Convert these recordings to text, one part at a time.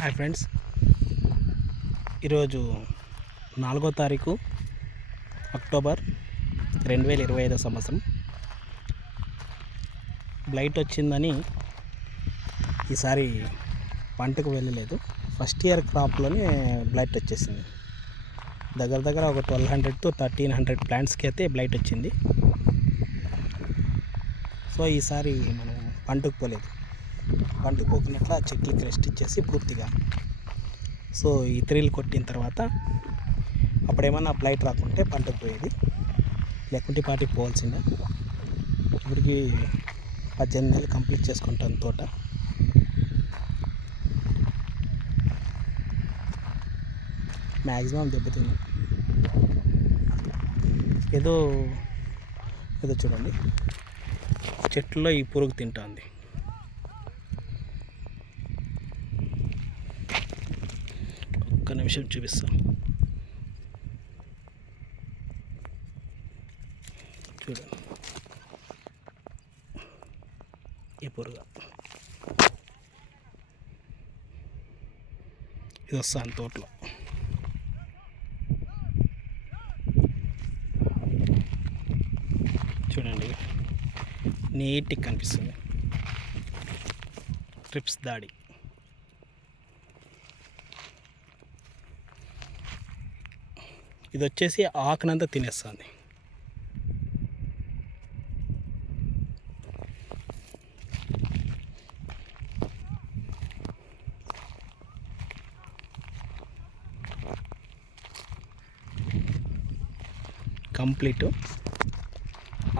Hi friends, ఈరోజు 4వ తారీఖు అక్టోబర్ 2025 సంవత్సరం. బ్లైట్ వచ్చిందని ఈసారి పంటకు వెళ్ళలేదు. ఫస్ట్ ఇయర్ క్రాప్లోనే బ్లైట్ వచ్చేసింది. దగ్గర ఒక 1200 to 1300 ప్లాంట్స్కి అయితే బ్లైట్ వచ్చింది. సో ఈసారి మనం పంటకు పోలేదు. పంటకు పోకున్నట్ల చెట్లకి రెస్ట్ ఇచ్చేసి పూర్తిగా. సో ఈ త్రీలు కొట్టిన తర్వాత అప్పుడేమన్నా బ్లైట్ రాకుంటే పంటకు పోయేది, లేకుంటే పాటికి పోవాల్సిందే. ఇప్పటికి 18 నెలలు కంప్లీట్ చేసుకుంటాను తోట. మ్యాక్సిమం దెబ్బతింది. ఏదో చూడండి, చెట్లలో ఈ పురుగు తింటుంది. ఒక్క నిమిషం చూపిస్తాం, చూడండి. ఈ పురుగు ఇది వస్తాను తోటలో. చూడండి, నీట్గా కనిపిస్తుంది. ట్రిప్స్ దాడి. ఇది వచ్చేసి ఆకునంతా తినేస్తుంది. కంప్లీట్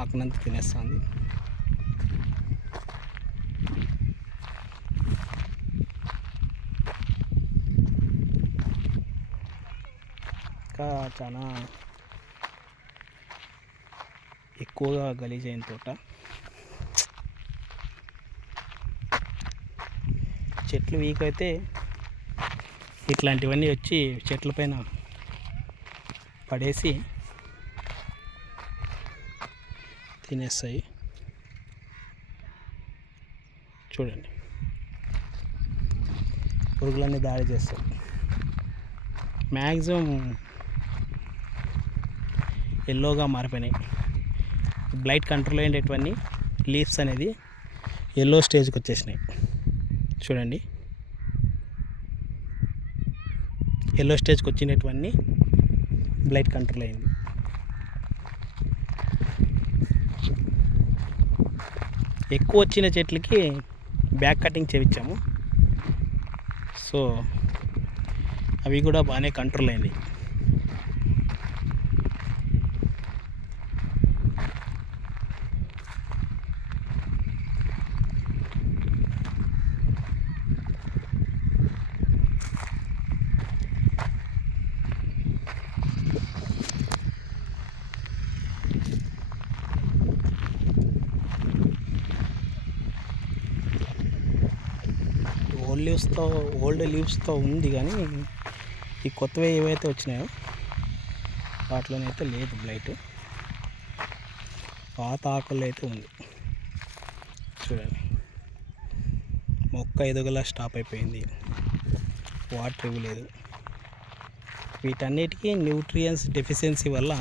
ఆకునంతా తినేస్తుంది. ఇంకా చాలా ఎక్కువగా గలీజ్ అయిన తోట. చెట్లు వీక్ అయితే ఇట్లాంటివన్నీ వచ్చి చెట్ల పైన పడేసి తినేస్తాయి. చూడండి, పురుగులన్నీ దాడి చేస్తాయి. మ్యాక్సిమం ఎల్లోగా మారిపోయినాయి. బ్లైట్ కంట్రోల్ అయ్యేటటువంటి లీవ్స్ అనేది ఎల్లో స్టేజ్కి వచ్చేసినాయి. చూడండి, ఎల్లో స్టేజ్కి వచ్చినటువంటి బ్లైట్ కంట్రోల్ అయింది. ఎక్కువ వచ్చిన చెట్లకి బ్యాక్ కటింగ్ చేయించాము. సో అవి కూడా బాగానే కంట్రోల్ అయింది. ఓల్డ్ లీవ్స్తో ఉంది, కానీ ఈ కొత్తవి ఏవైతే వచ్చినాయో వాటిలోనైతే లేదు బ్లైట్. పాత ఆకుల్లో అయితే ఉంది. చూడండి, మొక్క ఎదుగులా స్టాప్ అయిపోయింది. వాటర్ ఇవ్వలేదు. వీటన్నిటికీ న్యూట్రియన్స్ డెఫిషియన్సీ వల్ల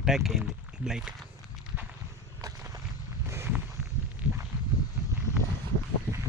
అటాక్ అయింది బ్లైట్.